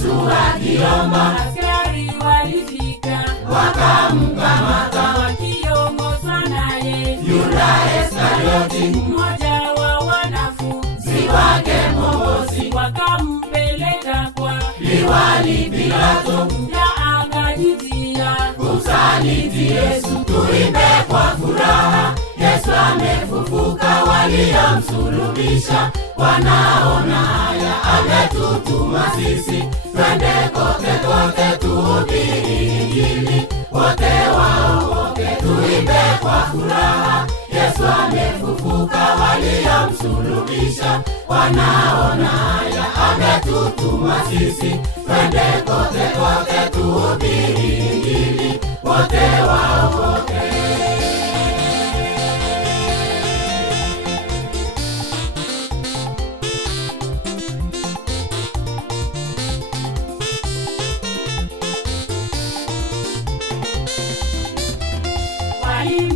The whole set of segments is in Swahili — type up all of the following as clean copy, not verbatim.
Yesu akiomba, askari walifika wakamkamata, wakiongozwa naye Yuda Iskarioti, mmoja wa wanafunzi wake Mwokozi. Wakampeleka kwa Liwali Pilato, na akajitia kumsaliti Yesu. Tuimbe kwa furaha, Yesu amefufuka. Waliomsulubisha wanaona haya, ametutuma sisi twende kote kote tuhubiri Injili, wote waokoke. Tuimbe kwa furaha, Yesu amefufuka. Waliomsulubisha wanaona haya, ametutuma sisi twende kote kote tuhubiri Injili, wote waokoke.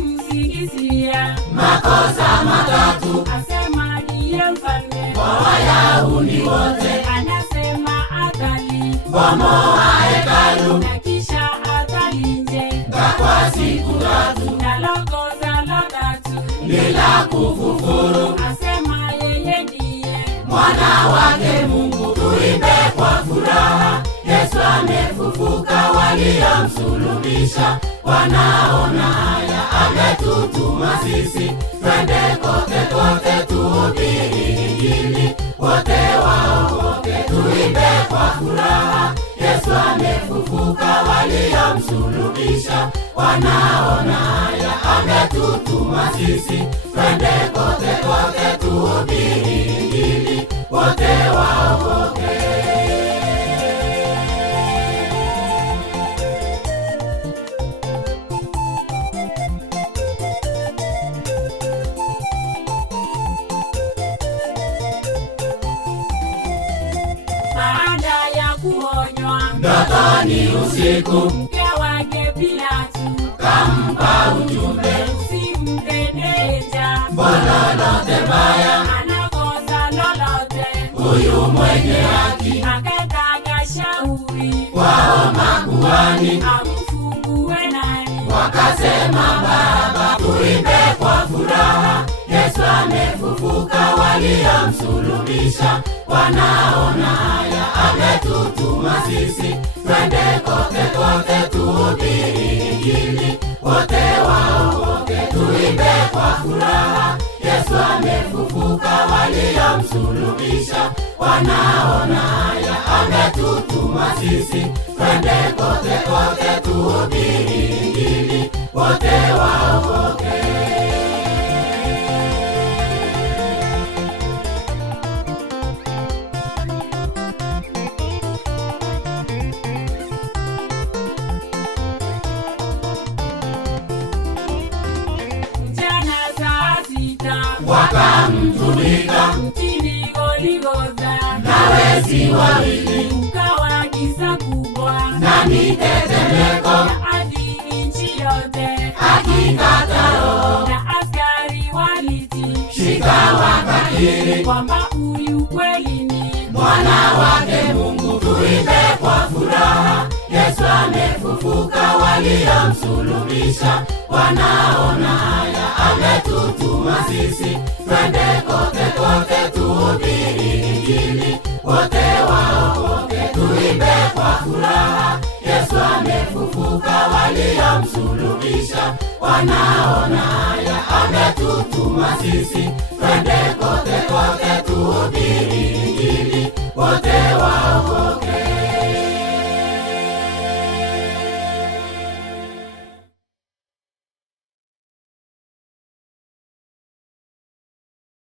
walimsikizia Makosa matatu asema ndiye mfalme kwa Wayahudi wote, anasema atali bomoa hekalu na kisha atalinjenga kwa siku tatu, na lokoza la tatu ni la kufufuru asema yeye ndiye mwana wake Mungu. Tuimbe kwa furaha, Yesu amefufuka. Waliomsulubisha wanaona haya, ametutuma sisi twende kote kote tuhubiri Injili, wote waokoke. Tuimbe kwa furaha, Yesu amefufuka. Waliomsulubisha wanaona haya, ametutuma sisi twende kote kote tuhubiri Injili, wote waokoke. baada ya kuonywa Ndotoni usiku, mke wake Pilato kampa ujumbe, usimtendee jambo lolote baya anakosa lolote, huyu mwenye haki. akataka shauri Wao makuhani amfungue nani, wakasema Baraba. Tuimbe kwa furaha, Yesu amefufuka. Waliomsulubisha wanaona haya, ametutuma sisi twende kote kote tuhubiri Injili, wote waokoke. Tuimbe kwa furaha, Yesu amefufuka. Waliomsulubisha wanaona haya, ametutuma sisi twende kote kote tuhubiri Injili, wote waokoke. mchana saa 6 Wakamtundika mtini Goligotha, na wezi wawili ukawa giza kubwa na mitetemeko, hadi nchi yote, akikata roho na askari walitii shika wakakiri kwamba huyu kweli ni mwana wake Mungu. Tuimbe kwa furaha, Yesu amefufuka. Waliomsulubisha wanaona haya, ametutuma sisi twende kote kote tuhubiri Injili, wote waokoke. Tuimbe kwa furaha, Yesu amefufuka. Waliomsulubisha wanaona haya, ametutuma sisi twende kote kote tuhubiri Injili, wote waokoke.